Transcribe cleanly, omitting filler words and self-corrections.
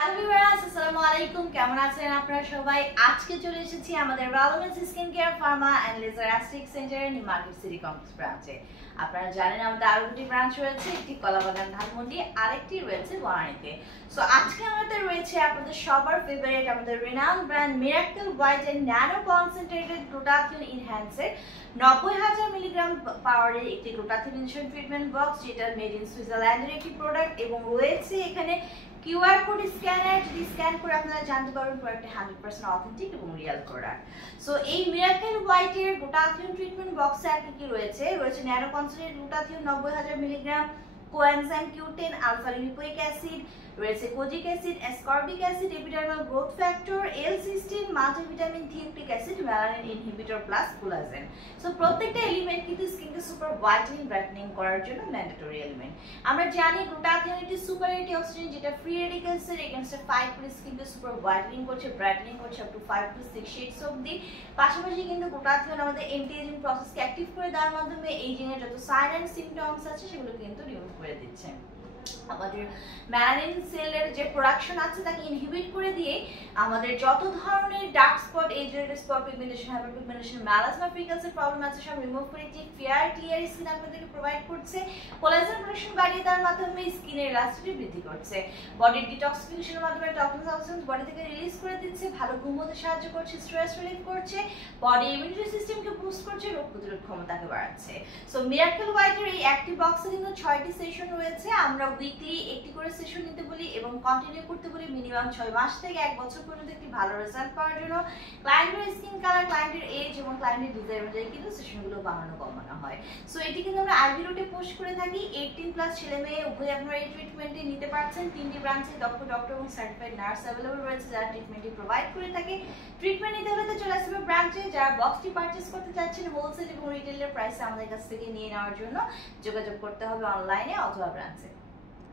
আসসালামু আলাইকুম, কেমন আছেন আপনারা সবাই? আজকে চলে এসেছি আমাদের wellness skin care pharma and laser aesthetic সেন্টারের নিউ মার্কেট সিটি কমপ্লেক্স ব্রাঞ্চে। আপনারা জানেন আমাদের আরো দুটি ব্রাঞ্চ রয়েছে, একটি কলাবাগান ধানমন্ডি, আরেকটি রয়েছে বনানীতে। সো আজকে আমাদের রয়েছে আপনাদের সবার ফেভারিট আমাদের renowned brand Miracle White and nano concentrated glutathione enhancer 90,000 milligram পাওয়ারের একটি গ্লুটাথিয়ন ট্রিটমেন্ট বক্স, যেটা মেড ইন সুইজারল্যান্ডের একটি প্রোডাক্ট এবং রয়েছে এখানে কিউআর কোড স্ক্যানার। যদি স্ক্যান করে আপনারা জানতে পারবেন প্রোডাক্টটা 100% অথেন্টিক এবং রিয়েল প্রোডাক্ট। সো এই মিরাকল হোয়াইটের গ্লুটাথিয়ন ট্রিটমেন্ট বক্সে আর কি রয়েছে nano concentrated glutathione 90,000 milligram, coenzyme Q10, alpha lipoic acid, রয়েছে kojic acid, ascorbic acid, epidermal growth factor, L-সিস্টিন, multivitamin, thioctic acid, melanin inhibitor plus collagen. So প্রত্যেকটা এলিমেন্ট কিন্তু স্কিনকে সুপার হোয়াইটেনিং ব্রাইটেনিং করার জন্য ম্যান্ডেটরি এলিমেন্ট। আমরা জানি গ্লুটাথিয়ন একটি সুপার অ্যান্টিঅক্সিডেন্ট যেটা ফ্রি রেডিক্যালসের এগেইনস্টে ফাইট করে স্কিনকে সুপার হোয়াইটেনিং করছে, ব্রাইটেনিং করছে আপ টু 5 to 6 শেডস অবধি। পাশাপাশি কিন্তু গ্লুটাথিয়ন আমাদের অ্যান্টি এজিং প্রসেসকে অ্যাক্টিভ করে দেওয়ার মাধ্যমে এইজিং এর যত সাইন এন্ড সিম্পটমস আছে সেগুলো কিন্তু রিমুভ করে দিচ্ছে। আমাদের মেলানিন সেলের যে প্রোডাকশন আছে তাকে ইনহিবিট করে দিয়ে আমাদের যত ধরনের dark spot, age related spot, pigmentation, hyper pigmentation, melasma ফ্রিকলসের প্রবলেম আছে সব রিমুভ করে দিয়ে ফেয়ার ক্লিয়ার স্কিন আপনাদেরকে প্রোভাইড করছে। কোলাজেন প্রোডাকশন বাড়িয়ে দেওয়ার মাধ্যমে স্কিনের ইলাস্টিসিটি বৃদ্ধি করছে। বডি ডিটক্সিফিকেশনের মাধ্যমে টক্সিন সাবস্টেন্স বডি থেকে রিলিজ করে দিচ্ছে, ভালো ঘুম হতে সাহায্য করছে, স্ট্রেস রিলিফ করছে, বডি ইমিউনিটি সিস্টেমকে বুস্ট করছে, রোগ প্রতিরোধ ক্ষমতাকে বাড়াচ্ছে। সো মিরাকল হোয়াইটের এই অ্যাক্টিভ বক্সে কিন্তু 6টি সেশন রয়েছে। আমরা উইকলি একটি করে সেশন নিতে বলি এবং কন্টিনিউ করতে বলি মিনিমাম 6 মাস থেকে 1 বছর পর্যন্ত একটি ভালো রেজাল্ট পাওয়ার জন্য। ক্লায়েন্টের স্কিন কালার, ক্লায়েন্টের এজ এবং ক্লায়েন্টের ডিজাইন অনুযায়ী কিন্তু সেশনগুলো বাড়ানো কমানো হয়। সো এটি কিন্তু আমরা আইভি রুটে পোস্ট করে থাকি। 18+ ছেলে মেয়ে উভয় আপনারা এই ট্রিটমেন্টে নিতে পারছেন। 3টি ব্রাঞ্চে ডক্টর এবং সার্টিফাইড নার্স অ্যাভেলেবল রয়েছে যারা ট্রিটমেন্টটি প্রোভাইড করে থাকে। ট্রিটমেন্ট নিতে হলে তো চলে আসবে ব্রাঞ্চে। যারা বক্সটি পারচেজ করতে চাচ্ছেন হোলসেল এবং রিটেলের প্রাইসে আমাদের কাছ থেকে নিয়ে নেওয়ার জন্য যোগাযোগ করতে হবে অনলাইনে অথবা ব্রাঞ্চে।